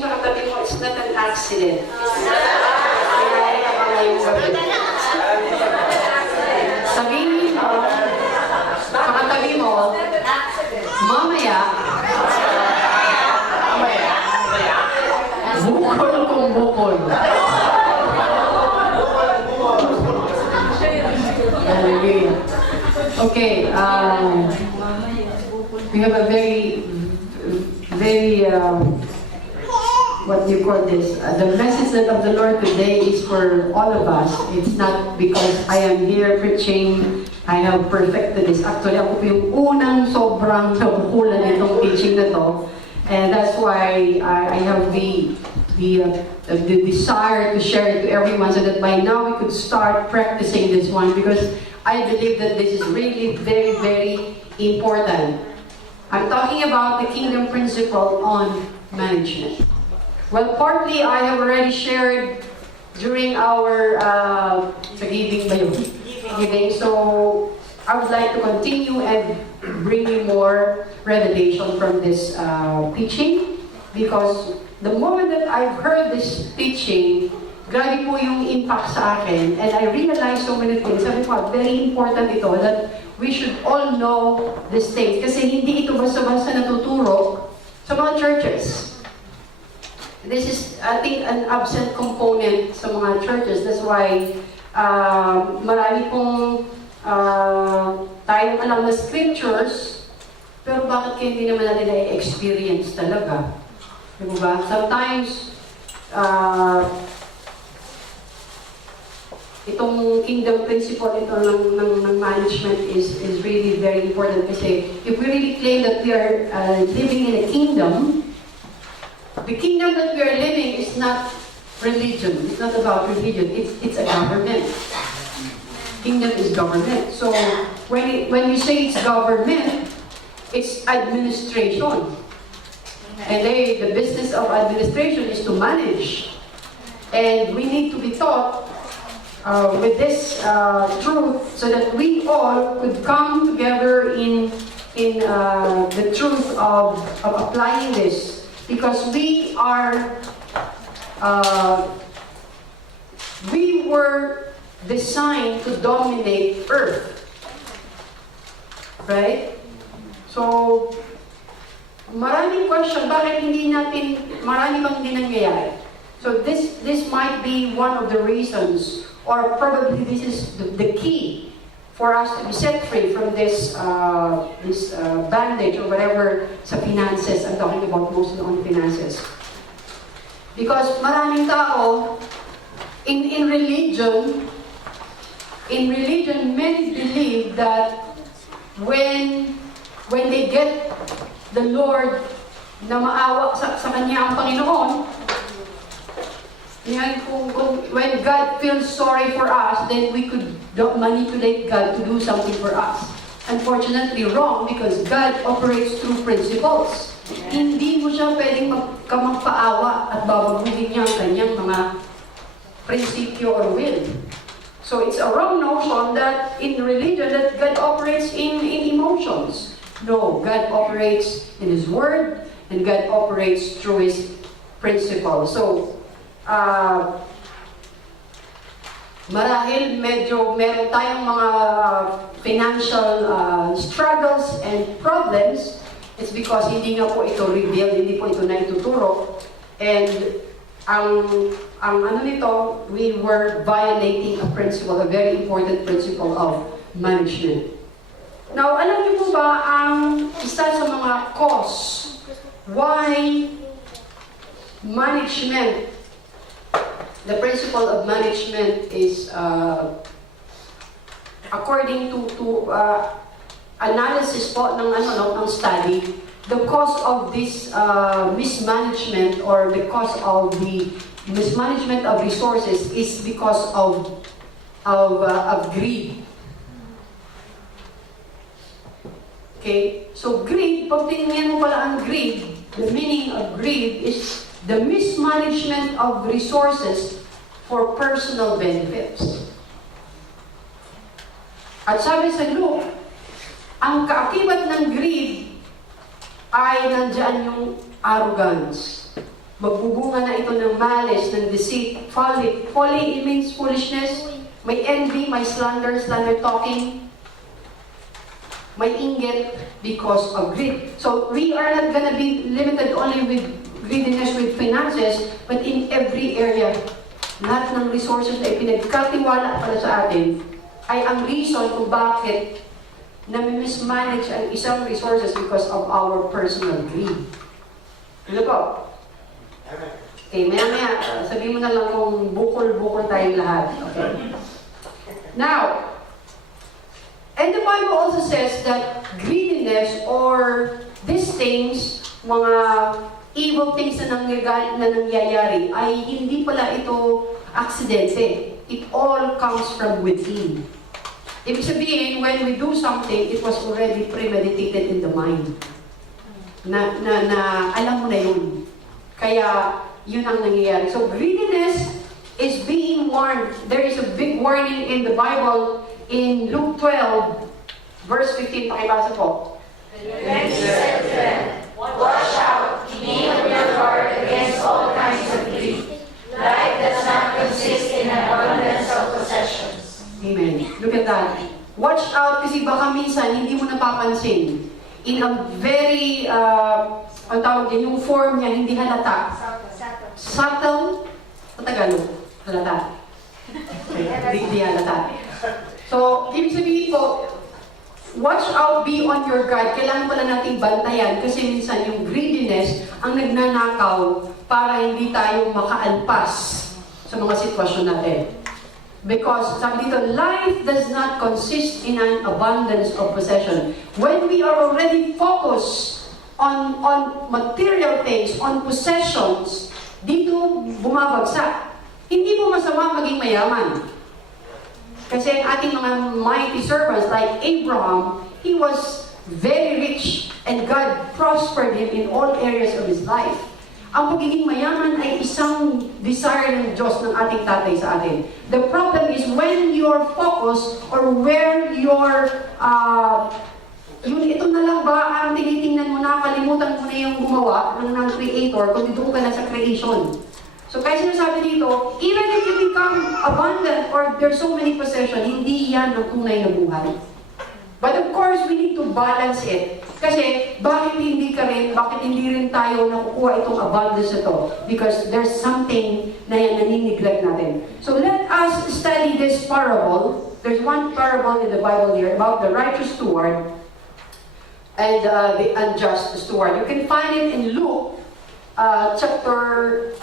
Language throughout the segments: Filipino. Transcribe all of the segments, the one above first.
sa katabi mo, it's not an accident. Kaya ka ngayong gabi. Sabihin mo, sa katabi mo, mamaya, bukol kung bukol. Okay, we have a very, what do you call this? The message of the Lord today is for all of us. It's not because I am here preaching, I have perfected this. Actually, ako po yung unang sobrang nabukulan nitong teaching na to. And that's why I have the desire to share it to everyone so that by now we could start practicing this one, because I believe that this is really very, very important. I'm talking about the kingdom principle on management. Well, partly I have already shared during our giving. So I would like to continue and bring you more revelation from this teaching, because the moment that I've heard this teaching, grabe po yung impact sa akin, and I realized so many things. Sabi ko, very important ito, that we should all know these things. Kasi hindi ito basta-basta natuturo sa mga churches. This is, I think, an absent component sa mga churches. That's why marami pong tayong alam na scriptures, pero bakit kaya hindi naman natin na-experience talaga? Diba? Sometimes, itong kingdom principle ito ng management is really very important, kasi if we really claim that we are living in a kingdom, the kingdom that we are living is not religion. It's not about religion. It's a government. Kingdom is government. So when you say it's government, it's administration. And the business of administration is to manage. And we need to be taught with this truth, so that we all could come together in the truth of applying this, because we were designed to dominate Earth, right? So maraming question, bakit marami bang hindi nangyayari? So this might be one of the reasons, or probably this is the key for us to be set free from this bandage or whatever sa finances. I'm talking about mostly on finances. Because maraming tao, in religion, many believe that when they get the Lord na maawa sa kanya ang Panginoon, when God feels sorry for us, then we could manipulate God to do something for us. Unfortunately, wrong, because God operates through principles. Hindi mo siya pwedeng magpaawa at babaguhin niya ang kanyang mga prinsipyo or will. So it's a wrong notion that in religion that God operates in emotions. No, God operates in His Word, and God operates through His principles. So, marahil meron tayong mga financial struggles and problems. It's because hindi nga po ito revealed, hindi po ito naituturo. And ang ano nito, we were violating a principle, a very important principle of management. Now, alam niyo po ba ang isa sa mga cause why management, the principle of management is according to analysis po ng ng study, the cause of this mismanagement, or the cause of the mismanagement of resources, is because of greed. Okay, so greed, pag tingnan mo pala ang greed, the meaning of greed is the mismanagement of resources for personal benefits. At sabi sa Luke, ang kaakibat ng greed ay nandiyan yung arrogance. Magbubunga na ito ng malice, ng deceit, folly. Folly, it means foolishness. May envy, may slander talking. May inggit because of greed. So we are not gonna be limited only with greediness with finances, but in every area. Lahat ng resources na ipinagkatiwala para sa atin ay ang reason kung bakit na-mismanage ang isang resources because of our personal greed. Ano po? Okay, maya-maya, sabihin mo na lang kung bukol-bukol tayong lahat. Okay? Now, and the Bible also says that greediness or these things, mga evil things na nangyayari, ay hindi pala ito aksidente. It all comes from within. Ibig sabihin, when we do something, it was already premeditated in the mind. Na alam mo na yun. Kaya, yun ang nangyayari. So, greediness is being warned. There is a big warning in the Bible in Luke 12, verse 15. Pakibasa po. Then he said to them, watch out, be on your guard against all kinds of greed. Life does not consist in an abundance of possessions. Amen. Look at that. Watch out kasi baka minsan hindi mo napapansin. In a very, ang tawag din, yung form niya hindi halata. Subtle. Sa Tagalog, halata. Okay, hindi halata. So, ibig sabihin po, watch out, be on your guard. Kailangan pala nating bantayan kasi minsan yung greediness ang nagnanakaw para hindi tayo makaalpas sa mga sitwasyon natin. Because, sabi dito, life does not consist in an abundance of possession. When we are already focused on material things, on possessions, dito bumabagsak. Hindi po masama maging mayaman. Kasi ang ating mga mighty servants like Abraham, he was very rich and God prospered him in all areas of his life. Ang pagiging mayaman ay isang desire ng Diyos ng ating tatay sa atin. The problem is when your focus or where your ito na lang ba ang tinitingnan mo na, kalimutan mo na yung gumawa ng creator, kung doon ka na sa creation. So kaya sinasabi dito, even if you become abundant or there's so many possessions, hindi yan ang tunay na buhay. But of course, we need to balance it. Kasi bakit hindi rin tayo nakukuha itong abundance ito? Because there's something na yan naniniglect natin. So let us study this parable. There's one parable in the Bible here about the righteous steward and the unjust steward. You can find it in Luke chapter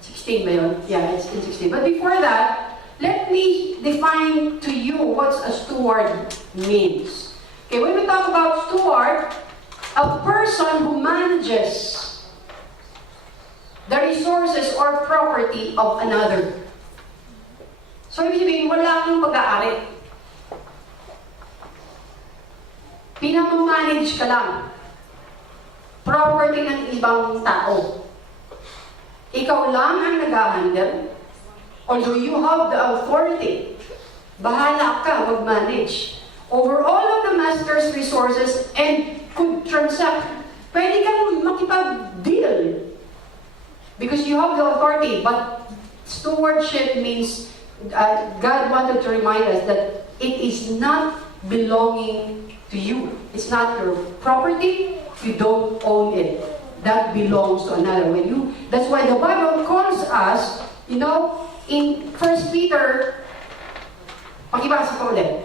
16 ba yun? Yeah, it's in 16. But before that, let me define to you what a steward means. Okay, when we talk about steward, a person who manages the resources or property of another. So, ibig sabihin, wala kang pag-aari. Pinamamanage ka lang. Property ng ibang tao. Ikaw lang ang nag-handle. Although you have the authority, bahala ka mag-manage over all of the master's resources and could transact. Pwede kang makipag-deal because you have the authority. But stewardship means God wanted to remind us that it is not belonging to you. It's not your property. You don't own it. That belongs to another. That's why the Bible calls us, in 1 Peter, pakibasa pa ulit.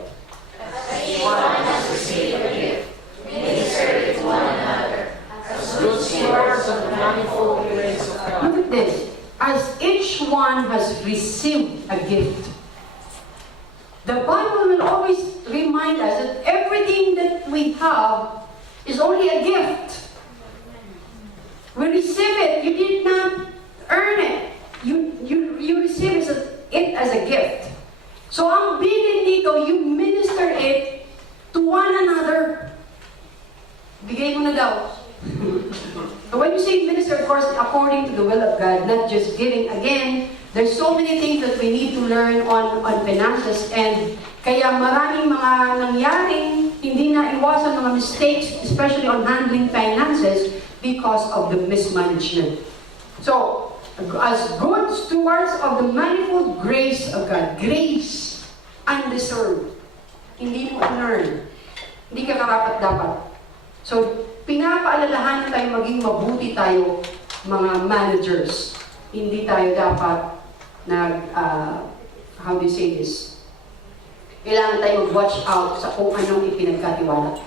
As each one has received a gift, minister it to one another, as good stewards of the manifold grace of God. Look at this. As each one has received a gift. The Bible will always remind us that everything that we have is only a gift. We receive it. You did not earn it. You receive it as a gift. So ang bilin dito, you minister it to one another. Bigay mo na daw. So when you say minister, of course, according to the will of God, not just giving. Again, there's so many things that we need to learn on finances, and kaya maraming mga nangyaring hindi na iwasan mga mistakes, especially on handling finances, because because of the mismanagement. So, as good stewards of the manifold grace of God, grace, undeserved, hindi mo earn, hindi ka karapat-dapat. So, pinapaalalahan tayo maging mabuti tayo, mga managers. Hindi tayo dapat how do you say this? Kailangan tayo mag-watch out sa kung anong ipinagkatiwala.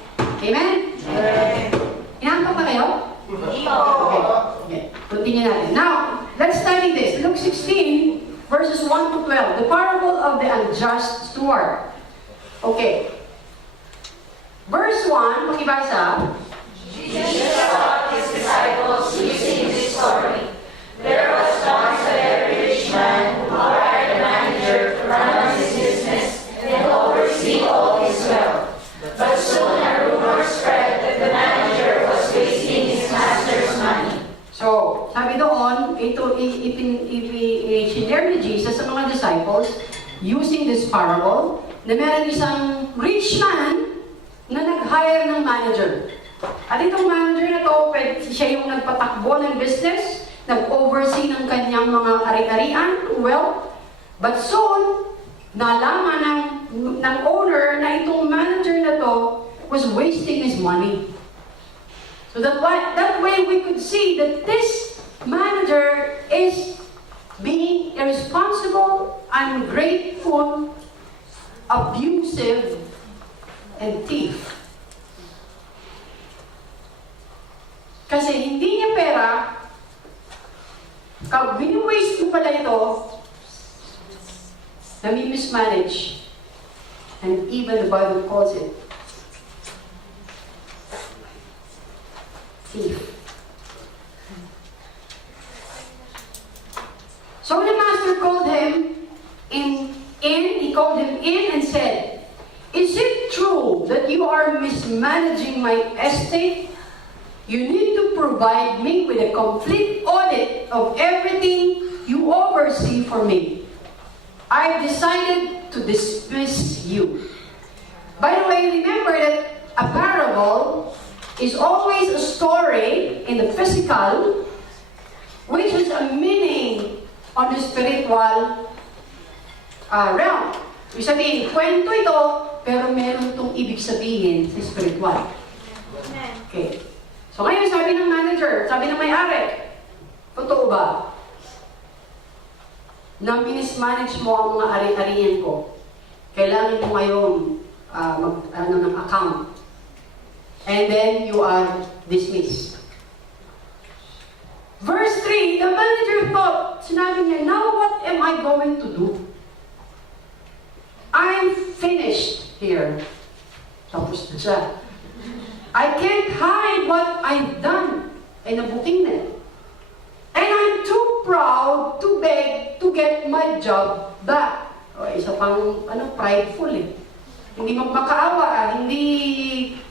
Amen? Amen. Inaantok na kayo? Okay. Continue natin. Now, let's study this. Luke 16, verses 1 to 12. The parable of the unjust steward. Okay. Verse 1, makibasa. Jesus taught his disciples using this story. There was once a very rich man who hired a manager to run his business and oversee all his wealth. But soon a rumor spread that the manager was wasting his master's money. So, sabi doon, ito i-share ni Jesus sa mga disciples using this parable na meron isang rich man na nag-hire ng manager. At itong manager na to, siya yung nagpatakbo ng business, nag-oversee ng kanyang mga ari-arian, wealth. But soon, nalaman ng owner na itong manager na to was wasting his money. So that way we could see that this manager is being irresponsible, ungrateful, abusive, and thief. Kasi hindi niya pera, wini-waste mo pala ito, nami-mismanage, and even the Bible calls it thief. So the master called him he called him in and said, "Is it true that you are mismanaging my estate? You need to provide me with a complete audit of everything you oversee for me. I've decided to dismiss you." By the way, remember that a parable is always a story in the physical, which has a meaning on the spiritual realm. Ibig sabihin, kwento ito, pero meron itong ibig sabihin sa spiritual. Okay. So ngayon, sabi ng manager, sabi ng may-ari, totoo ba na minismanage mo ang mga ari-arian ko? Kailangan mo ngayon ng account. And then you are dismissed. Verse 3, the manager thought, sinabi niya, now what am I going to do? I'm finished here. Tapos na siya. I can't hide what I've done. Ay nabuking na. And I'm too proud to beg to get my job back. O, isa pang prideful eh. Hindi magmakaawa, hindi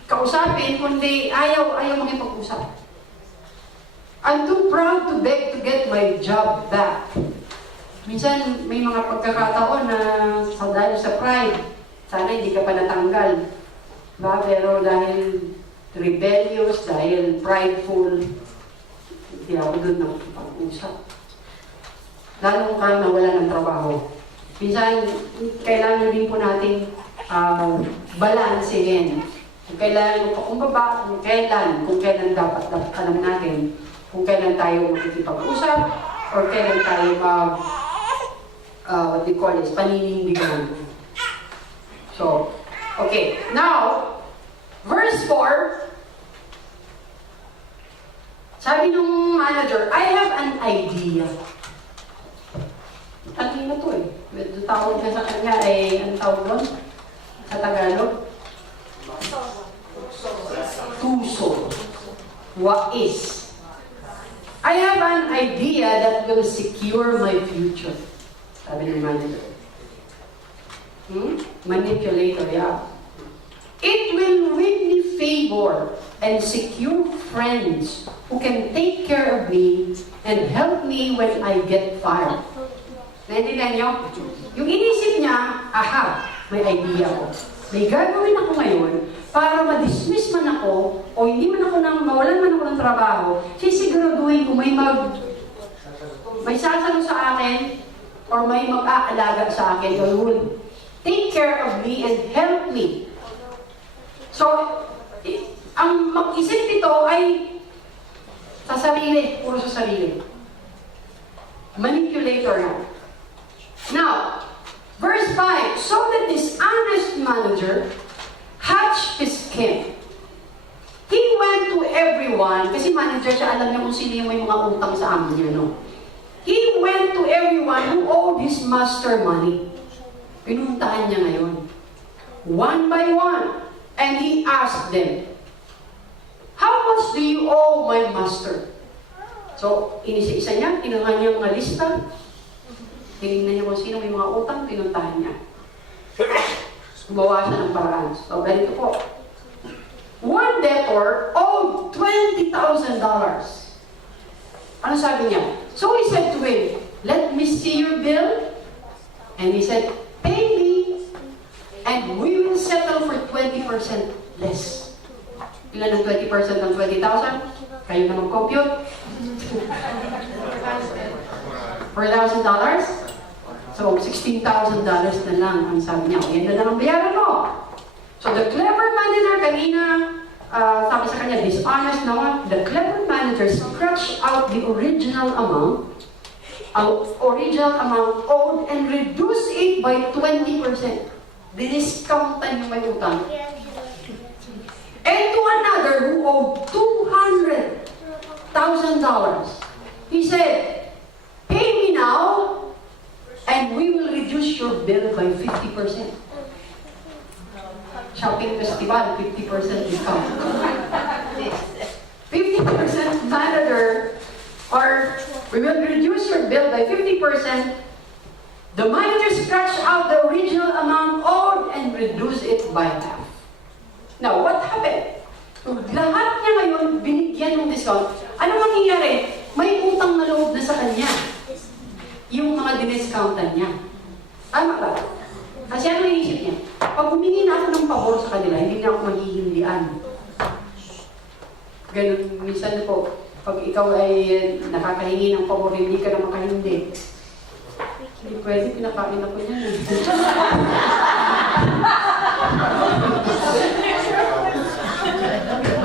kausapin, kundi ayaw makipag-usap. I'm too proud to beg to get my job back. Minsan, may mga pagkakataon na dahil sa pride, sana hindi ka pa natanggal. Diba? Pero dahil rebellious, dahil prideful, hindi ako doon nakipag-usap. Lalo kang nawala ng trabaho. Minsan, kailangan din po natin balansehin. Kung kailan magpakumbaba, kung kailan dapat alam natin, kung kailan tayo makikipag-usap, or kailan tayo what they call is, paninindigan. So, okay. Now, verse 4, sabi nung manager, I have an idea. Ano na to eh? Medyo tawag na sa kanya ay, anong tawag doon? Sa Tagalog? Tuso. Wais. I have an idea that will secure my future. Sabi ng manager. Manipulator, yeah. It will win me favor and secure friends who can take care of me and help me when I get fired. Naintindihan niyo? Yung inisip niya, aha, may idea ko. May gagawin ako ngayon para ma-dismiss man ako, o hindi man ako mawalan man ako ng trabaho, sisiguraduhin ko may sasalo sa akin, or may mag-aalaga sa akin, or will take care of me and help me. So, ang mag-isip nito ay sa sarili, puro sa sarili. Manipulator na. Now, verse 5, so that this honest manager hatched his scheme. He went to everyone, kasi manager siya, alam niya kung sino yung may mga utang sa amin niya, no? He went to everyone who owed his master money. Pinuntahan niya ngayon. One by one. And he asked them, how much do you owe my master? So, inisa-isa niya, kinuha niya mga lista. Tinignan niya kung sino may mga utang, pinuntahan niya. Gumawa siya ng paraan. So, ganito po. One debtor owed $20,000. Ano sabi niya? So he said to him, let me see your bill. And he said, pay me, and we will settle for 20% less. Ilan ang 20% ng 20,000? Kayo na mag-compute. $4,000? So, $16,000 na lang ang sabi niya. O, yan na lang ang bayaran mo. So, the clever manager kanina, sabi sa kanya, dishonest naman. The clever manager scratched out the original amount owed and reduced it by 20%. Diniscountan yung may utang. And to another who owed $200,000, he said, pay me now, and we will reduce your bill by 50%. Shopping festival, 50% discount. 50% manager, or we will reduce your bill by 50%. The manager scratched out the original amount owed and reduced it by half. Now, what happened? Lahat niya ngayon, binigyan ng discount. Ano mangyayari? May utang na loob na sa kanya. Yung mga diniscountan niya. Tama ba? Kasi ano iisip niya? Pag humingi na ako ng pabor sa kanila, hindi na ako maghihindian. Ganun, minsan po, pag ikaw ay nakakahingi ng pabor, hindi ka na makahindi. Hindi pwede, pinakain ako niyan.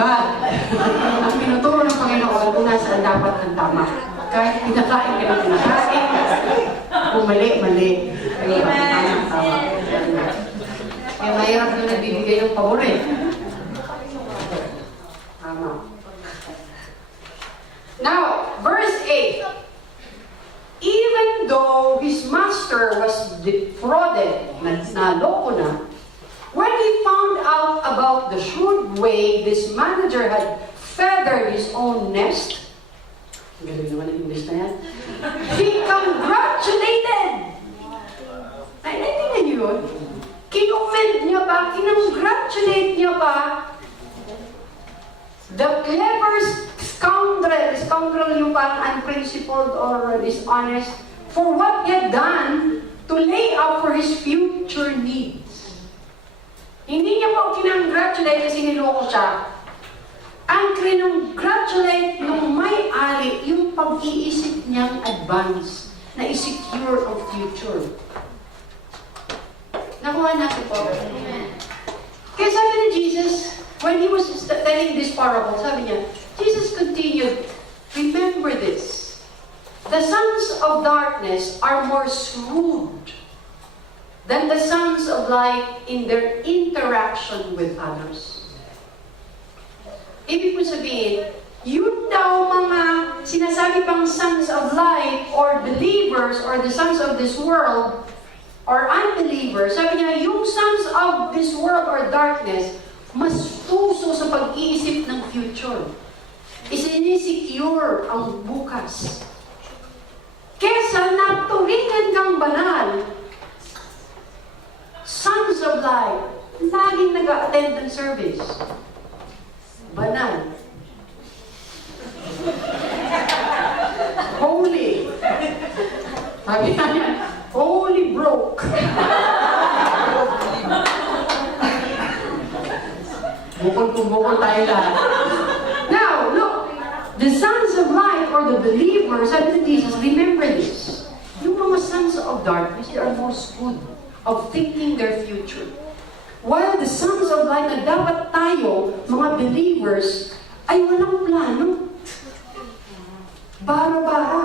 But, ang pinuturo ng Panginoon kung nasaan dapat ang tama. Kahit pinakain ka ng pinakain, kung mali. Amen. Kaya mahirap yung nagbibigay ng pabor eh. Tama. Now, verse 8. Even though his master was defrauded, naloko na, when he found out about the shrewd way this manager had feathered his own nest, galing naman ang English na yan, he congratulated! Naiintindihan niyo yun? Kinumend niya pa, kinongratulate niya pa the clever scoundrel yung parang unprincipled or dishonest for what he had done to lay out for his future needs. Hindi niya po kinongratulate kasi niloko siya. Ang kinongratulate nung may-ari yung pag-iisip niyang advance na i-secure ang future. Nakuha natin po. Kaya sabi ni Jesus, when he was telling this parable, sabi niya, Jesus continued, remember this, the sons of darkness are more shrewd than the sons of light in their interaction with others. Ibig ko sabihin, yun daw mga sinasabi pang sons of light or believers or the sons of this world or unbelievers, sabi niya, yung sons of this world or darkness, mas tuso sa pag-iisip ng future. Isinisecure ang bukas. Kesa naturingan kang banal, sons of light, laging nag-attend ng service. Banal. Holy. Sabi niya, holy broke. Bobo tayo lahat. Now, look. The sons of light or the believers, sabi ni Jesus, remember this. Yung mga sons of darkness, they are most good of thinking their future. While the sons of light na dapat tayo, mga believers, ay walang plano. Bara-bara.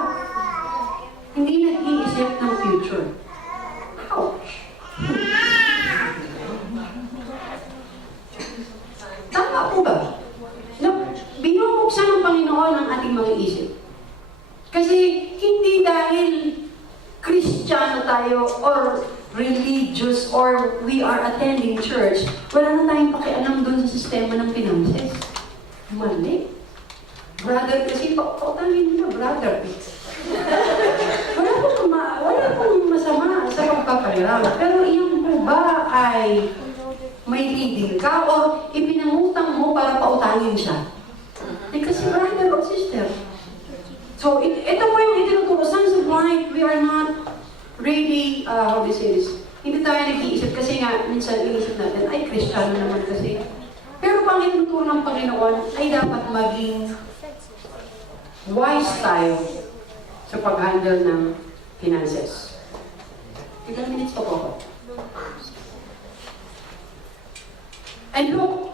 Hindi nag-iisip ng future. Ouch! Tama po ba? Binubuksan ng Panginoon ang ating mga isip. Kasi hindi dahil Kristiyano tayo or religious or we are attending church, wala na tayong pakialam doon sa sistema ng finances. Mali. Brother, kasi pautangin mo na, brother. Wala pong masama sa pagpapahiram. Pero yung po ba ay may leading ka o ipinangutang mo para pautangin siya? Kasi brother or sister. So, ito po yung itinuturo. Sons of light, we are not really, how do you say this? Hindi tayo nag-iisip kasi nga, minsan iisip natin, ay, Kristiyano naman kasi. Pero pang itinuturo ng Panginoon ay dapat maging wise tayo sa pag-handle ng finances. Ilang minutes pa po ako. And look,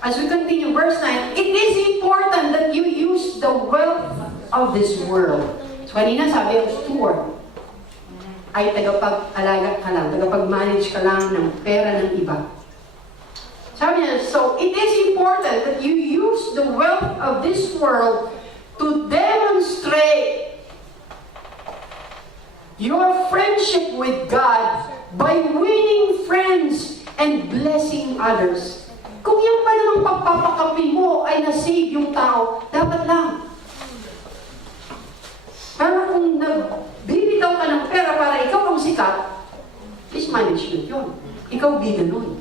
as we continue, verse 9, it is important that you use the wealth of this world. So, kanina sabi ang steward ay tagapag-alaga ka lang, tagapag-manage ka lang ng pera ng iba. Sabi niya, so it is important that you use the wealth of this world to demonstrate your friendship with God by winning friends and blessing others. Kung yung pa namang pagpapakapi mo ay nasave yung tao, dapat lang. Pero kung nagbibitaw ka ng pera para ikaw ang sikat, mismanagement yun. Ikaw bida nun.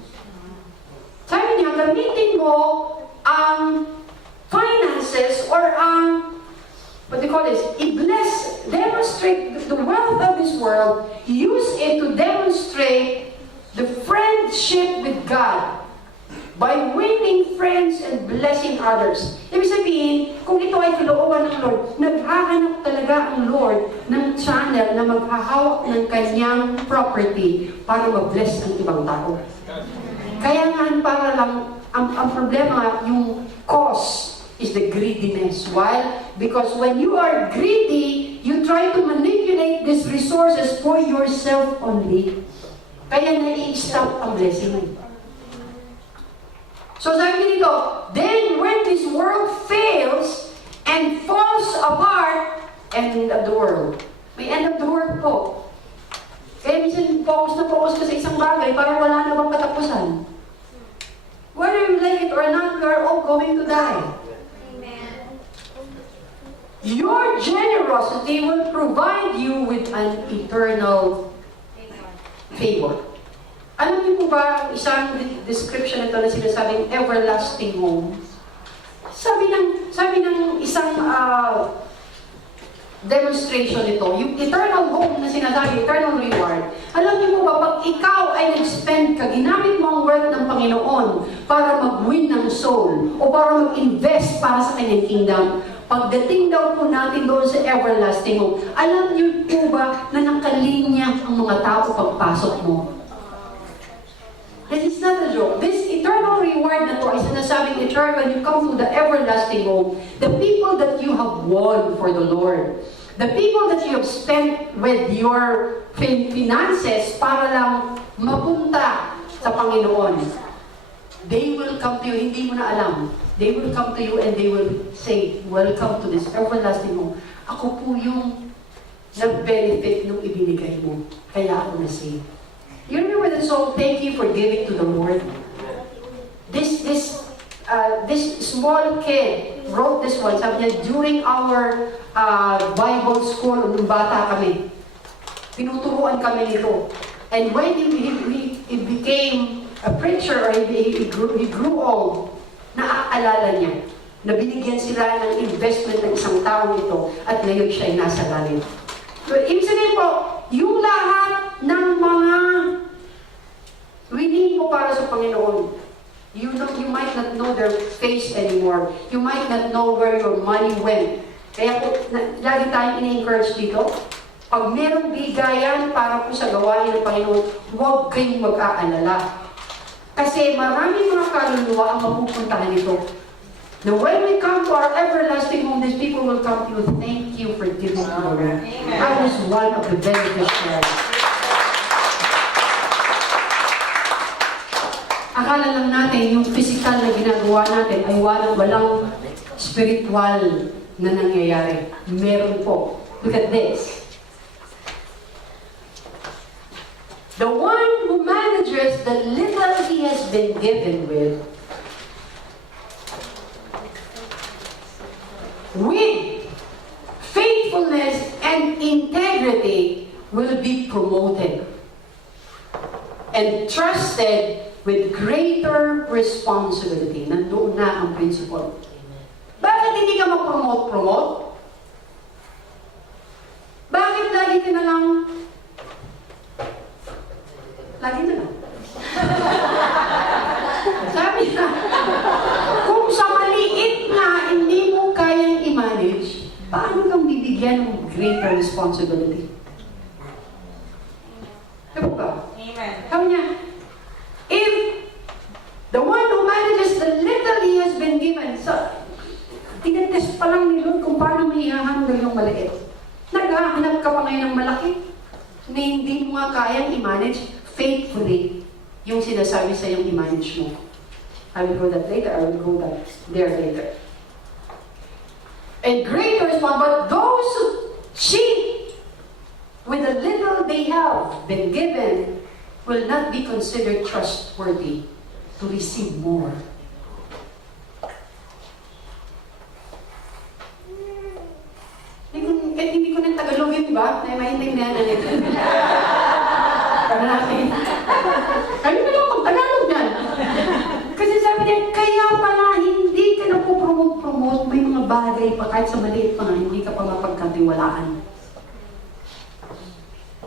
Sabi niya, gamitin mo ang finances or ang, what do you call this, i-bless, demonstrate the wealth of this world, use it to demonstrate the friendship with God by winning friends and blessing others. Ibig sabihin, kung ito ay kalooban ng Lord, naghahanap talaga ang Lord ng channel na maghahawak ng kanyang property para mag-bless ang ibang tao. Kaya nga, para lang, ang problema, yung cause is the greediness. Why? Because when you are greedy, you try to manipulate these resources for yourself only. Kaya nai-stop ang blessing. So sabi dito, then when this world fails and falls apart, end of the world. May end of the world po. Kaya minsan focus ka sa isang bagay para wala na bang katapusan. Whether you like it or not, we are all going to die. Amen. Your generosity will provide you with an eternal favor. Alam niyo po ba isang description nito na sinasabing everlasting home? Sabi ng isang demonstration nito, yung eternal home na sinasabi, eternal reward. Alam niyo po ba, pag ikaw ay nag-spend ka, ginamit mo ang wealth ng Panginoon para mag-win ng soul o para mag-invest para sa kanyang kingdom, pagdating daw po natin doon sa everlasting home, alam niyo po ba na nakalinya ang mga tao pagpasok mo? This is not a joke. This eternal reward na to ay sinasabing eternal when you come to the everlasting home. The people that you have won for the Lord. The people that you have spent with your finances para lang mapunta sa Panginoon. They will come to you, hindi mo na alam. They will come to you and they will say, welcome to this everlasting home. Ako po yung nag-benefit nung ibinigay mo. Kaya ako na-save. You remember the song, Thank You for Giving to the Lord? This small kid wrote this one. Sabi niya, during our Bible school, nung bata kami, tinuturuan kami nito. And when he became a preacher, or he grew old, naaalala niya na binigyan sila ng investment ng isang taong ito at ngayon siya ay nasa langit. So, ibig sabihin po, yung lahat ng mga winning mo para sa Panginoon, You might not know their face anymore. You might not know where your money went. Kaya po, lagi tayong ini-encourage dito, pag merong bigayan para po sa gawain ng Panginoon, huwag kayong mag-aalala. Kasi maraming mga kaluluwa ang mapupuntahan nito. Now when we come to our everlasting home, these people will come to you, thank you for giving me the room. I was one of the beneficiaries. Akala lang natin yung physical na ginagawa natin ay walang spiritual na nangyayari. Meron po. Look at this. The one who manages the little he has been given with faithfulness and integrity will be promoted and trusted with greater responsibility. Nandoon na ang principle. Bakit hindi ka mag-promote? Bakit lagi ka na lang? Lagi na lang. Sabi na, kung sa maliit na hindi mo kayang i-manage, paano kang bibigyan ng greater responsibility? Diba ba? Amen. Sabi niya, if the one who manages the little he has been given, so, tinetest pa lang ni Lord kung paano may i-handle yung maliit. Naghahanap ka pa ngayon ng malaki na hindi mo nga kayang i-manage faithfully yung sinasabi sa yung i-manage mo. I will go that later. I will go that there later. And greater response, but those who cheat with the little they have been given will not be considered trustworthy to receive more. Hindi ko ng Tagalogin ba? Na maintindihan na nito. Kami na lang mag-Tagalog yan. Kasi sabi niya, kaya pala hindi ka na po promote, may mga bagay pa, kahit sa maliit pa nga, hindi ka pa mapagkatiwalaan.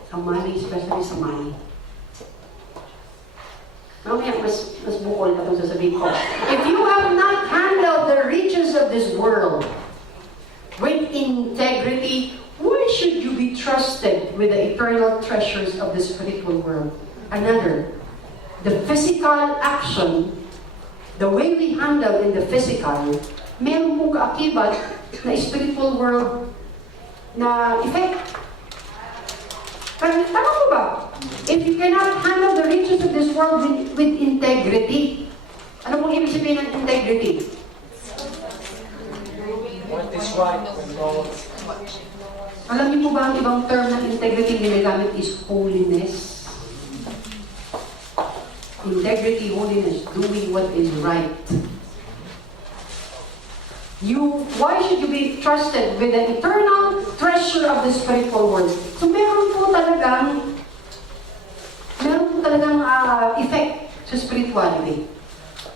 Sa money, especially sa money. Mamaya, mas bukol na itong sasabihin ko. If you have not handled the riches of this world with integrity, why should you be trusted with the eternal treasures of the spiritual world? Another, the physical action, the way we handle in the physical, meron pong kaakibat na spiritual world na effect. Pero tama mo ba? If you cannot handle the riches of this world with integrity, ano pong ibig sabihin ng integrity? What is right and wrong? Alam niyo po ba ang ibang term ng integrity ginagamit is holiness? Integrity, holiness, doing what is right. Why should you be trusted with the eternal treasure of the spiritual world? So meron po talagang effect sa spirituality.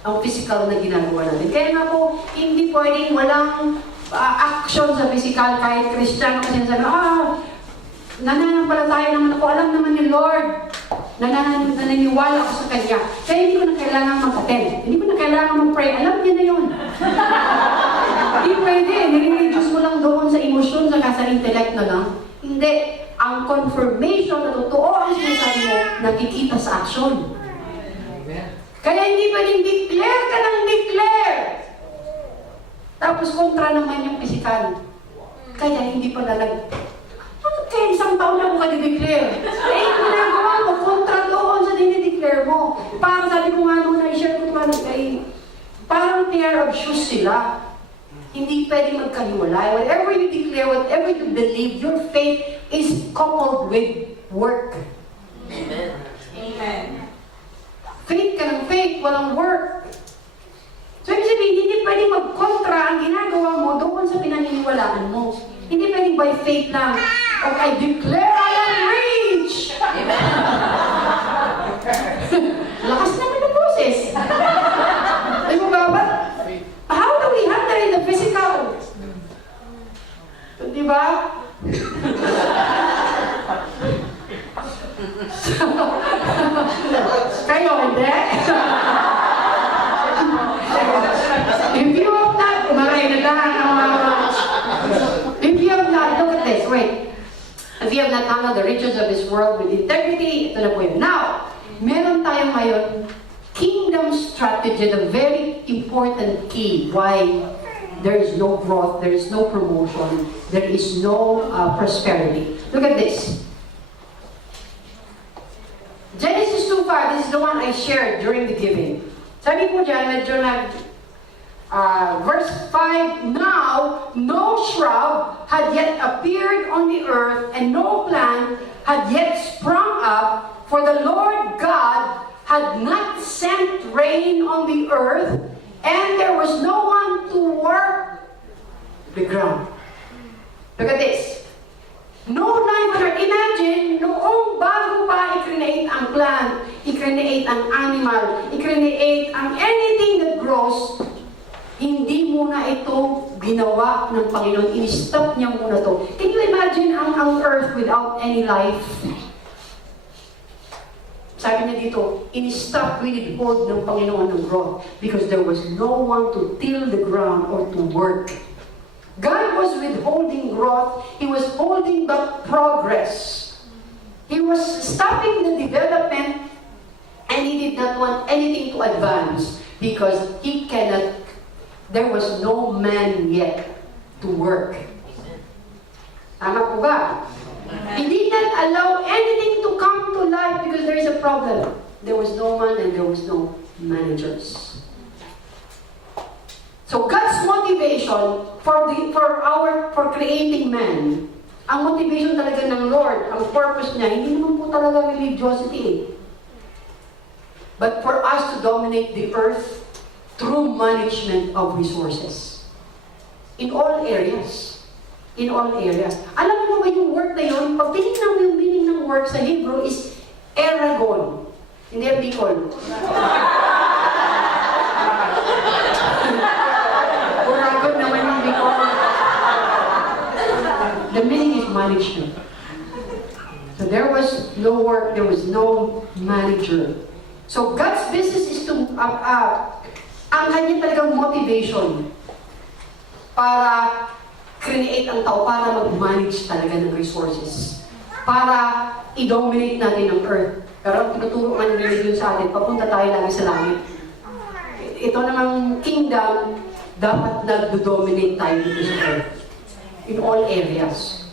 Ang physical na ginagawa natin. Kaya nga po, hindi pwedeng walang action sa physical kahit Kristiyano kasi sabi, nananampalataya naman ako, alam naman ni Lord, naniniwala ako sa Kanya. Kaya hindi ko na kailangan mag-attend. Hindi ko na kailangan mag-pray. Alam niya na yun. Hindi pwede. Nire-reduce mo lang doon sa emosyon, sa intellect na lang. Hindi. Ang confirmation na totoo ang sinasabi mo, nakikita sa action. Kaya hindi pwedeng declare ka ng declare. Tapos kontra naman yung physical. Kaya hindi pa lalag. Kaya isang taon na ako ka-declare. Eh, ginagawa mo, kontra doon sa dinideclare mo. Parang sabi ko nga nung na-share ko pa parang pair of shoes sila. Hindi pwede magkahiwalay. Whatever you declare, whatever you believe, your faith is coupled with work. Amen. Amen. Faith ka ng faith, walang work. So, ibig sabihin, hindi pwedeng mag-kontra ang ginagawa mo doon sa pinaniniwalaan mo. Hindi pwedeng by faith lang. Oh, I declare I am rich! Lakas naman ng boses. Di mo ba ba? How do we handle in the physical? Di ba? Kayo, hindi? right. If you have not handled the riches of this world with integrity, ito na po yun. Now, meron tayo ngayon kingdom strategy, the very important key why there is no growth, there is no promotion, there is no prosperity. Look at this. Genesis 2:5, this is the one I shared during the giving. Sabi po dyan, medyo verse 5, now no shrub had yet appeared on the earth, and no plant had yet sprung up, for the Lord God had not sent rain on the earth, and there was no one to work the ground. Look at this. No life on earth. Imagine, noong bago pa i-create ang plant, i-create ang animal, i-create ang anything that grows, hindi muna ito ginawa ng Panginoon. In-stop niya muna to. Can you imagine ang earth without any life? Sabi niya dito, in-stop, withhold ng Panginoon ng growth because there was no one to till the ground or to work. God was withholding growth. He was holding back progress. He was stopping the development, and He did not want anything to advance because He cannot, there was no man yet to work. Tama po ba? He did not allow anything to come to life because there is a problem. There was no man and there was no managers. So God's motivation for creating man, ang motivation talaga ng Lord, ang purpose niya, hindi naman po talaga religiosity. But for us to dominate the earth through management of resources. In all areas. In all areas. Alam mo ba yung word na yun? Pag tinignan mo yung meaning ng word sa Hebrew is eragon. Hindi ang Bicol. Oragon naman yung Bicol. The meaning is management. So there was no work, there was no manager. So God's business is to, ang kanya talagang motivation para create ang tao, para mag-manage talaga ng resources. Para i-dominate natin ang earth. Pero ang tinuturo nga ng religion sa atin, papunta tayo lagi sa langit. Ito namang kingdom, dapat nag-dominate tayo dito sa earth. In all areas.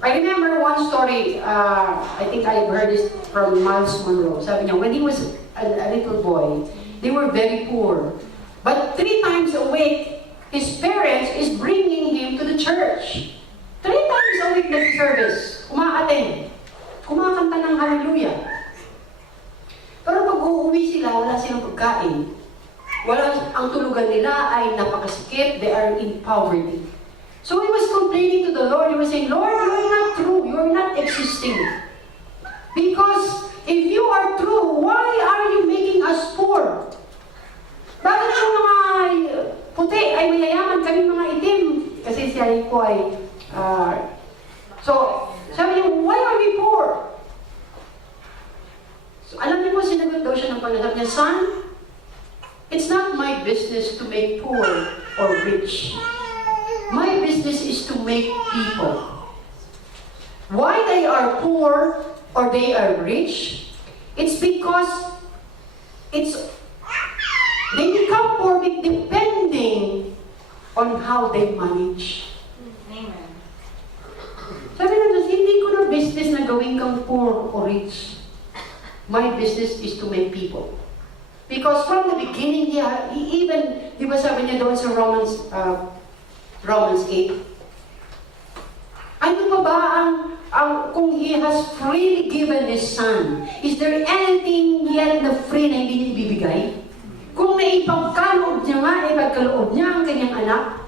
I remember one story, I think I heard this from Miles Monroe. Sabi niya, when he was a little boy, they were very poor. But 3 times a week, his parents is bringing him to the church. 3 times a week nag-service. Umaattend. Kumakanta ng hallelujah. Pero pag uuwi sila, wala silang pagkain. Ang tulugan nila ay napakasikip. They are in poverty. So he was complaining to the Lord. He was saying, Lord, you are not true. You are not existing. Because if you are true, why are you making us poor? Bakit yung mga puti ay mayayaman, kami mga itim? Kasi siya ko ay... so, sabi niya, why are we poor? So, alam niyo po, sinagot daw siya ng Panginoon. Sabi niya, son, it's not my business to make poor or rich. My business is to make people. Why they are poor or they are rich? It's because they become poor depending on how they manage. Amen. Sabi na Diyos, hindi ko na business na gawin kang poor or rich. My business is to make people. Because from the beginning, he even, di ba sabi niya doon sa Romans 8, ano pa ba kung He has freely given His Son, is there anything yet na free na hindi niya ibibigay? Kung naipagkaloob niya nga, ipagkaloob niya ang kanyang anak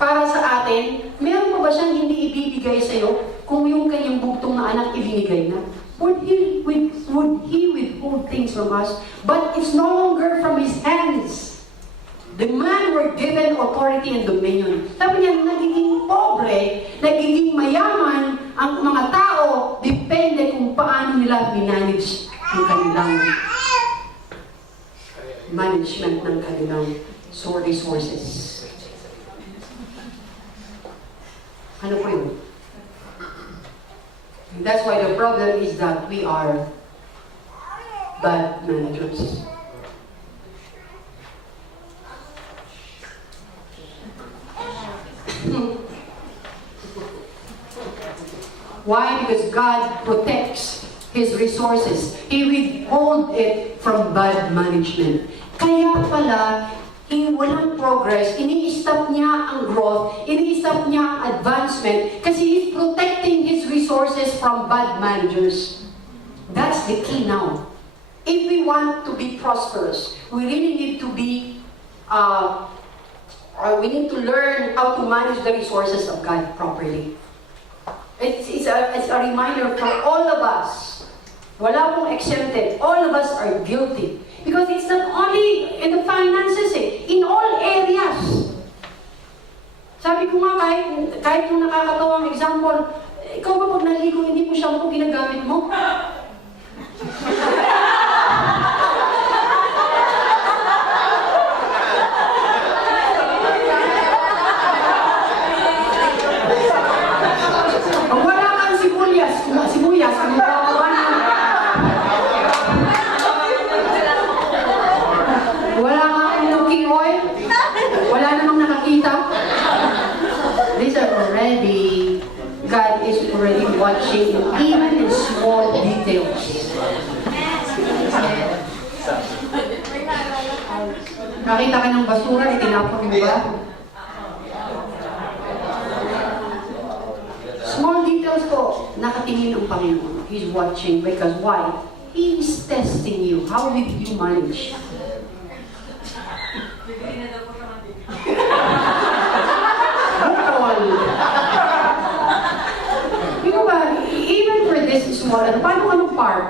para sa atin, meron pa ba siyang hindi ibibigay sa iyo kung yung kanyang bugtong na anak ibinigay na? Would He withhold things from us? But it's no longer from His hands. The man were given authority and dominion. Sabi niya, nagiging pobre, nagiging mayaman, ang mga tao, depende kung paano nila manage ang kanilang management ng kanilang resources. Ano po yun? That's why the problem is that we are bad managers. Why? Because God protects His resources. He withhold it from bad management. Kaya pala, walang progress, ini-stop niya ang growth, ini-stop niya ang advancement kasi He's protecting His resources from bad managers. That's the key now. If we want to be prosperous, we really need to be, we need to learn how to manage the resources of God properly. It's a reminder for all of us. Wala pong exempted. All of us are guilty. Because it's not only in the finances, in all areas. Sabi ko nga, kahit yung nakakatawang example, ikaw ba pag naligo, hindi mo shampoo ginagamit mo? Pag wala kang sibuyas, kung wala kang cooking oil, wala namang nakakita. These are already, God is already watching even in small details. Nakita ka ng basura, itinapon mo ba? Small details po, nakatingin ang Panginoon. He's watching because why? He's testing you. How will you manage? You know ba, even for this small, paano ka mag-park?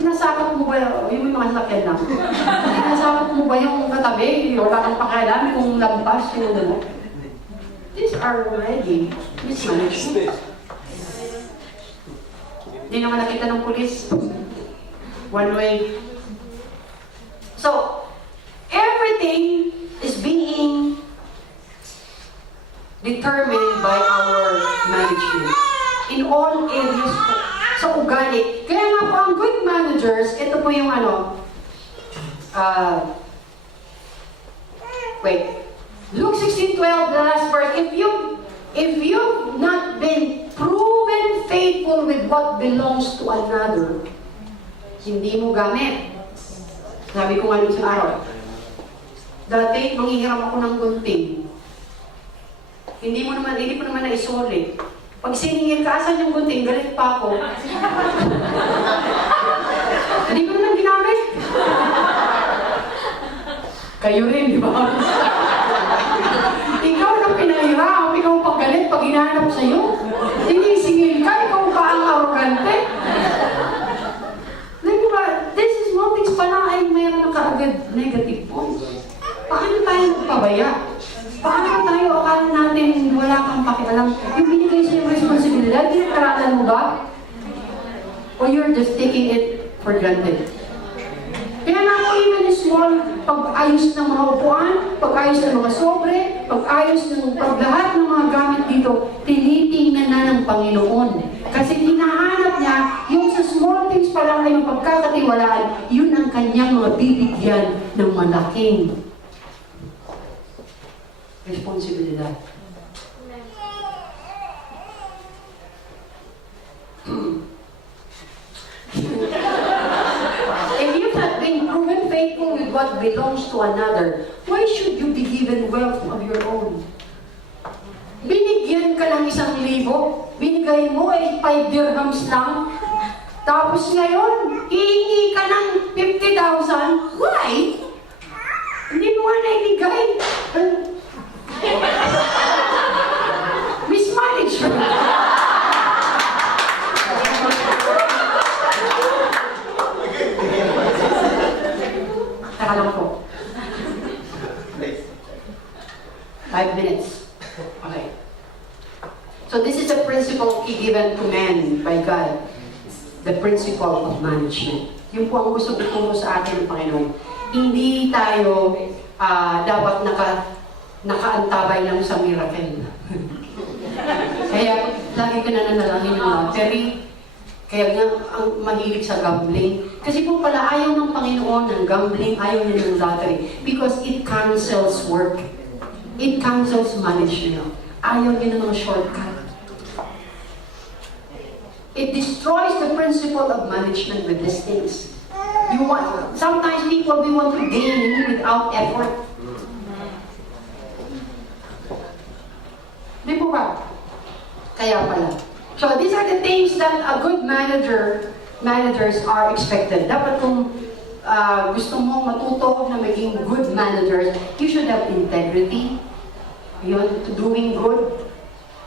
Sinasakot mo ba, yung may mga sakyan lang, sinasakot mo ba yung katabi, wala kang pakialam, yung lampas, yung ano? These are already mismanagement. Hindi naman nakita ng pulis. One way. So, everything is being determined by our management. In all areas po. Sa ugali. Kaya nga po, ang good managers, ito po yung Luke 16:12, the last verse. If you've not been proven faithful with what belongs to another, hindi mo gamit. Sabi ko nga isang araw, dati, manghihiram ako ng gunting. Hindi ko naman naisoli. Pag siningil ka, asan yung gunting? Galit pa ako. Hindi ko naman ginamit. Kayo rin, di ba? Ikaw na pinahiram, ikaw pag galit, pag hinahanap sa'yo. Sinisingil ka, ikaw pa ang arrogante. Di ba, this is one things pala ay mayroon na kaagad negative points. Paano tayo magpabaya? Paano tayo akala natin wala kang pakialam? Yung binigay sa'yo responsibilidad, pinag-aralan mo ba? Or you're just taking it for granted? Kaya nga po, even small, pag-ayos ng mga upuan, pag-ayos ng mga sobre, pag-ayos ng paglahat ng mga gamit dito, tinitingnan na ng Panginoon. Kasi hinahanap niya, yung sa small things pa lang ay mapagkakatiwalaan, yun ang kanyang mga bibigyan ng malaking responsibilidad. If you've not been proven faithful with what belongs to another, why should you be given wealth of your own? Binigyan ka ng 1,000, binigay mo ay 5 dirhams lang, tapos ngayon, hihingi ka ng 50,000, why? Hindi mo nga naibigay. Mismanagement. Saka lang po. 5 minutes. Okay. So this is the principle given to man by God. The principle of management. Yung po ang gusto ituro sa atin ng Panginoon. Hindi tayo dapat nakaantabay lang sa miracle. Kaya lagi ka na nanalangin ng lottery. Kaya nga, ang mahilig sa gambling. Kasi po pala, ayaw ng Panginoon ng gambling, ayaw niya ng lottery. Because it cancels work. It cancels management. Ayaw niya ng mga shortcut. It destroys the principle of management with these things. Sometimes people, we want to gain without effort. Di po ba? Kaya pala. So these are the things that a good managers are expected. Dapat kung gusto mo matuto na maging good managers, you should have integrity, yun, to doing good.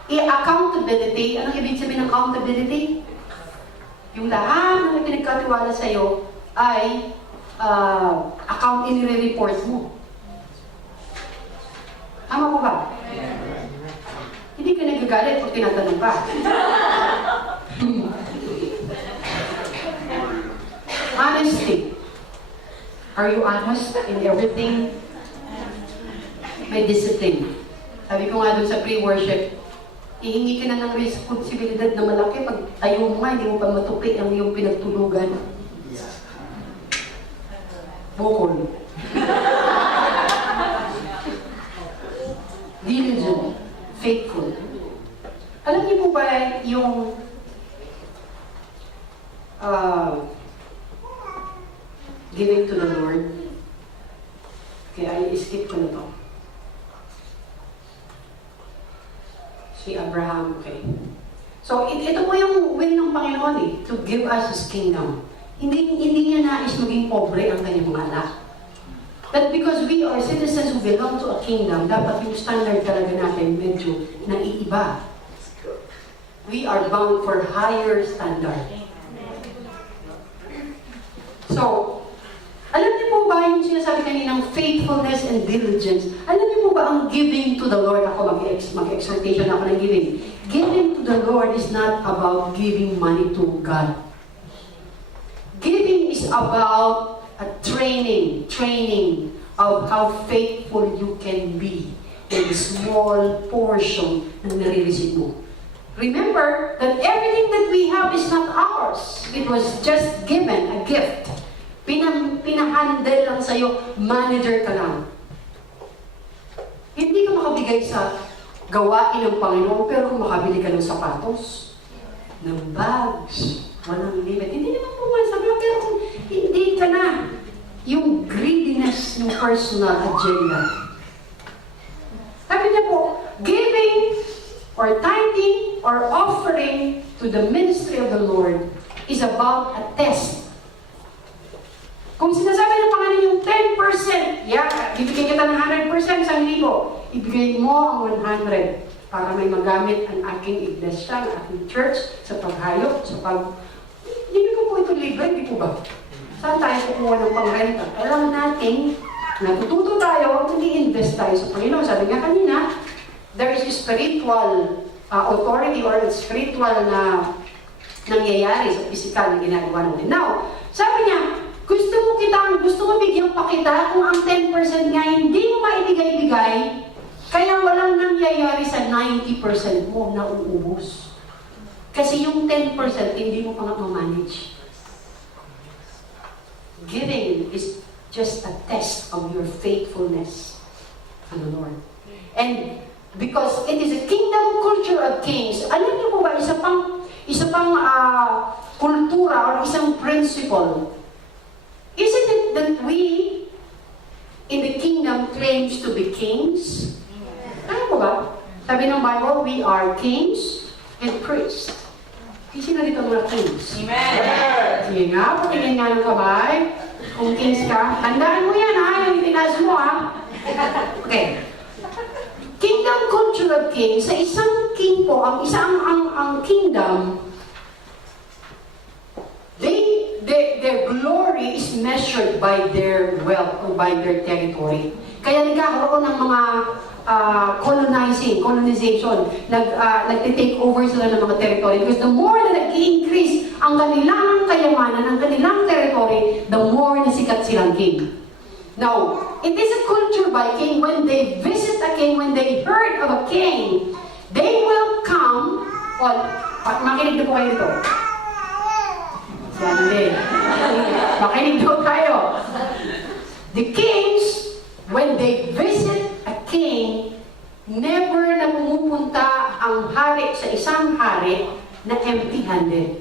Accountability, anong ibig sabihin ng accountability? Yung lahat ng pinagkatiwala sa'yo ay i-report mo. Tama po ba? Hindi ka nagagalit pag tinatanong ka. Honesty. Are you honest in everything? May discipline. Sabi ko nga doon sa pre-worship, ihingi ka na ng responsibilidad na malaki pag tayo mo nga, hindi mo pa matupi ang iyong pinagtulugan. Bukol. Diligent. Faithful. Alam niyo po ba yung giving to the Lord? Kaya i-skip ko na to. Si Abraham, okay. So, ito po yung will ng Panginoon to give us His kingdom. Hindi niya nais maging pobre ang kanyang mga anak. But because we are citizens who belong to a kingdom, dapat yung standard talaga natin medyo naiiba. We are bound for higher standard. So, alam niyo po ba yung sinasabi kaninang faithfulness and diligence? Alam niyo po ba ang giving to the Lord? Ako mag-exhortation ako ng giving. Giving to the Lord is not about giving money to God. Giving is about a training of how faithful you can be in the small portion na nare-receive mo. Remember that everything that we have is not ours. It was just given, a gift. Pinahandle lang sa'yo, manager ka lang. Hindi ka makabigay sa gawain ng Panginoon, pero kung makabili ka ng sapatos, ng bags, walang limit. Hindi naman pumasabi, pero kung hindi ka na, yung greediness ng personal agenda. Sabi niya po, giving or tithing or offering to the ministry of the Lord is about a test. Kung sinasabi ng Panginoon yung 10%, bibigyan kita ng 100%, 1,000, ibigay mo ang 100 para may magamit ang aking iglesia, ang aking church, sa paghayop, sa Hindi ko po ito libre, hindi po ba? Saan tayo kukuha ng pangrenta? Alam natin, natututo tayo, hindi-invest tayo sa Panginoon. Sabi nga kanina, there is a spiritual authority or a spiritual na nangyayari sa physical na ginagawa natin. Now, sabi niya, gusto mo bigyang pakita kung ang 10% nga hindi mo maibigay-bigay, kaya walang nangyayari sa 90% mo na uubos. Kasi yung 10% hindi mo pa ma-manage. Giving is just a test of your faithfulness to the Lord. And because it is a kingdom culture of kings, alam niyo po ba, isa pang kultura or isang principle, isn't it that we in the kingdom claims to be kings? Ano po ba? Sabi ng Bible, we are kings and priests. Sino dito mga kings? Amen! Sige nga, patingin nga ng kamay. Kung kings ka, tandaan mo yan yung tinaas mo Okay. Kingdom culture of kings, sa isang king po, ang kingdom, their glory is measured by their wealth or by their territory. Kaya nagkakaroon ng mga colonization, nag-take over sila ng mga territory. Because the more na nag-i-increase ang kanilang kayamanan, ang kanilang territory, the more na sikat silang king. Now, it is a culture by king. When they visit a king, when they heard of a king, they will O, makinig na po kayo dito. Yan din. Makinig daw tayo. The kings, when they visit a king, never na pumupunta ang hari sa isang hari na empty-handed.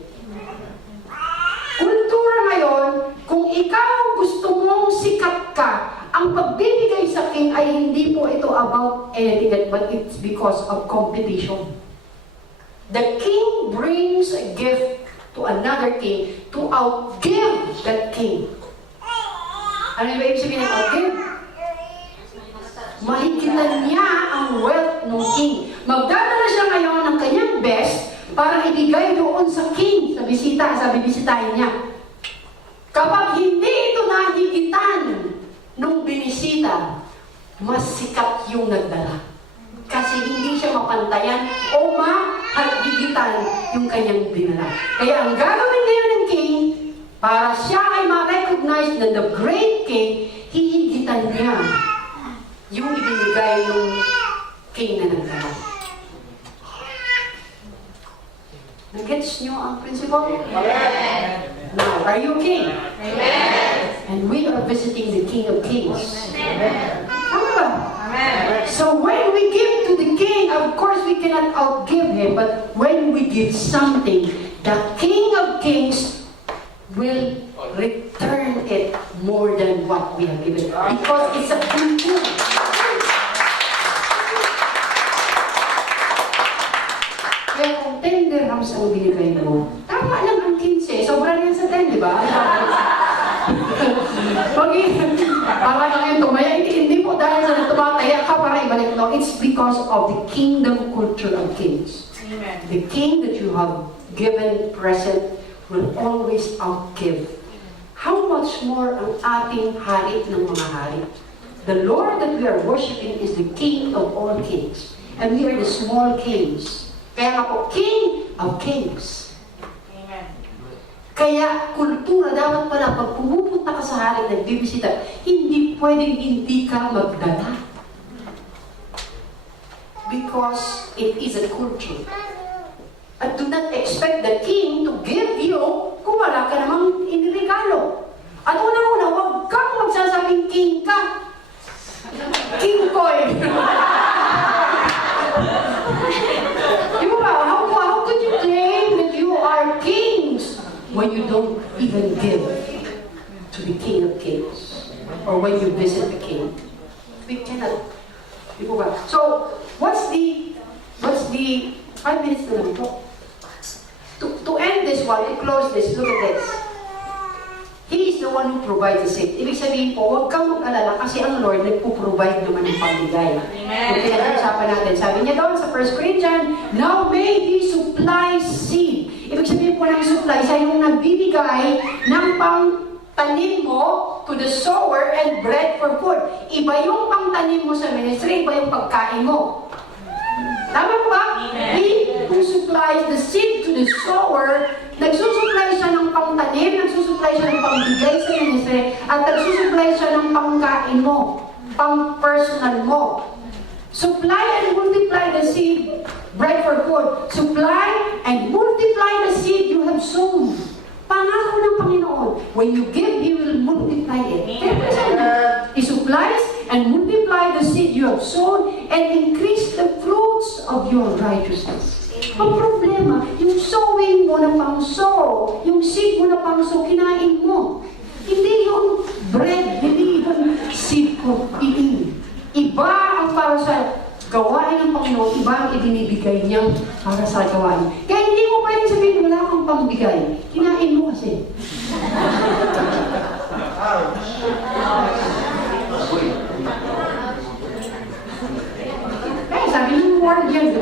Kultura ngayon, kung ikaw gusto mong sikat ka, ang pagbibigay sa king ay hindi po ito about anything, but it's because of competition. The king brings a gift to another king to outgive that king. Ano yung ibig sabihin ng outgive? Mahigitan niya ang wealth ng king. Magdadala siya ngayon ng kanyang best para ibigay doon sa king, sa bisita, sa bibisitahin niya. Kapag hindi ito nahigitan nung binisita, mas sikat yung nagdala. Kasi hindi siya mapantayan o mahigitan yung kanyang dinala. Kaya ang gagawin ngayon ng king, para siya ay ma-recognize na the great king, hihigitan niya yung ibinigay ng king na nagdala. Nag-gets nyo ang principle? Amen. Now, are you king? Amen. And we are visiting the King of Kings. Amen. Tama ba? Amen. So when we give to the king, of course we cannot outgive him, but when we give something, the King of Kings will return it more than what we have given. Because it's a culture. Kaya kung 10 dirhams ang binigay mo, tama lang ang 15. Sobra na yan sa 10, di ba? Para lang yung tumaya, hindi po dahil sa tumataya ka para ibalik. No, it's because of the kingdom culture of kings. Amen. The king that you have given present will always outgive. How much more ang ating hari ng mga hari? The Lord that we are worshiping is the King of all kings. And we are the small kings. Kaya nga po, King of Kings. Amen. Kaya kultura, dapat pala, pag pumupunta ka sa hari, nagbibisita, hindi pwedeng hindi ka magdala. Because it is a culture. At do not expect the king to give you kung wala ka namang iniregalo. At una-una, huwag kang magsasabing king ka. King coin. Di ba? How could you claim that you are kings when you don't even give to the King of Kings? Or when you visit the king? We cannot. Di ba? So, what's the 5 minutes na lang po. To end this one, to close this, look at this. He is the one who provides the seed. Ibig sabihin po, huwag kang mag-alala kasi ang Lord nagpo-provide naman ng pagbigay. Kung pinag-usapan natin, sabi niya doon sa 1 Corinthians, now may He supply seed. Ibig sabihin po ng supply, siya yung nagbibigay ng pang-tanim mo to the sower and bread for food. Iba yung pang-tanim mo sa ministry, iba yung pagkain mo. Tama po ba? Amen. He who supplies the seed to the sower, nagsusupply siya ng pangtanim, nagsusupply siya ng pangbigay sa ministry, at nagsusupply siya ng pangkain mo, pang-personal mo. Supply and multiply the seed, bread for food. Supply and multiply the seed you have sown. Pangako ng Panginoon. When you give, He will multiply it. He supplies and multiply the seed you have sown and increase the fruits of your righteousness. Ang problema, yung sowing mo na pang-sow, yung seed mo na pang-sow, kinain mo. Hindi yung bread, hindi yung seed ko, iin. Iba ang para sa gawain ng Panginoon, iba ang ibinibigay niya para sa gawain. Kaya hindi mo pwedeng sabihin, wala kang pangbigay. Kinain mo kasi. Kaya sabi ng word yan,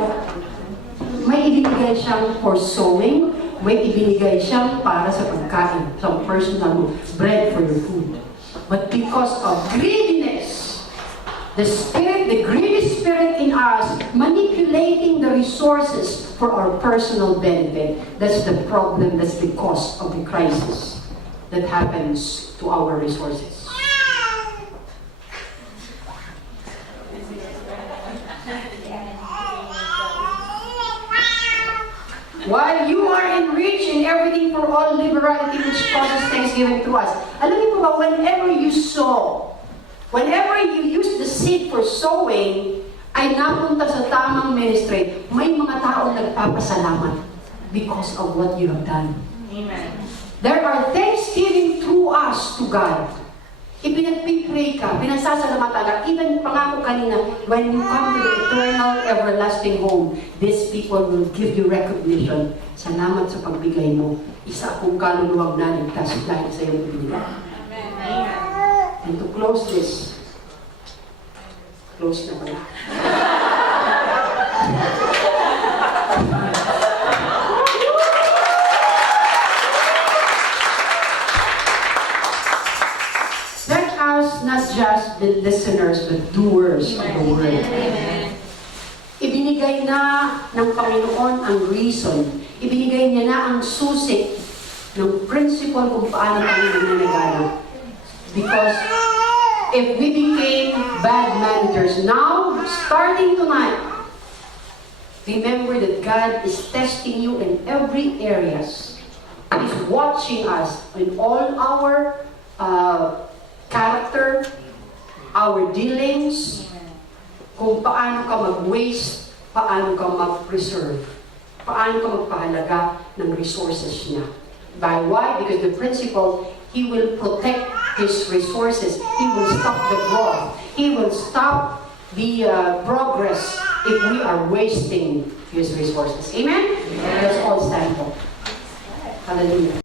may ibinigay siyang for sowing, may ibinigay siyang para sa pagkain, sa personal bread for your food. But because of greediness, the greedy spirit in us, manipulating the resources for our personal benefit, that's the problem, that's the cause of the crisis that happens to our resources. While you are enriched in everything for all liberality which causes thanksgiving to us. Alam niyo po ba, whenever you sow, whenever you use the seed for sowing, ay napunta sa tamang ministry, may mga taong nagpapasalamat because of what you have done. Amen. There are thanksgiving through us to God. Ipinagpipray ka, pinasasalamatan ka, even pangako kanina, when you come to the eternal, everlasting home, these people will give you recognition. Salamat sa pagbigay mo. Isa akong kaluluwag na ligtas dahil sa iyong binigay. And to close this, close na pala. Let us not just be listeners, but doers of the word. Ibinigay na ng Panginoon ang reason. Ibinigay niya na ang susi ng principle kung paano tayo nananagana. Because if we became bad managers, now, starting tonight, remember that God is testing you in every areas. He's watching us in all our character, our dealings, kung paano ka mag-waste, paano ka mag-preserve, paano ka magpahalaga ng resources niya. By why? Because the principle, He will protect His resources. He will stop the growth. He will stop the progress if we are wasting His resources. Amen? Let's all stand up. Hallelujah.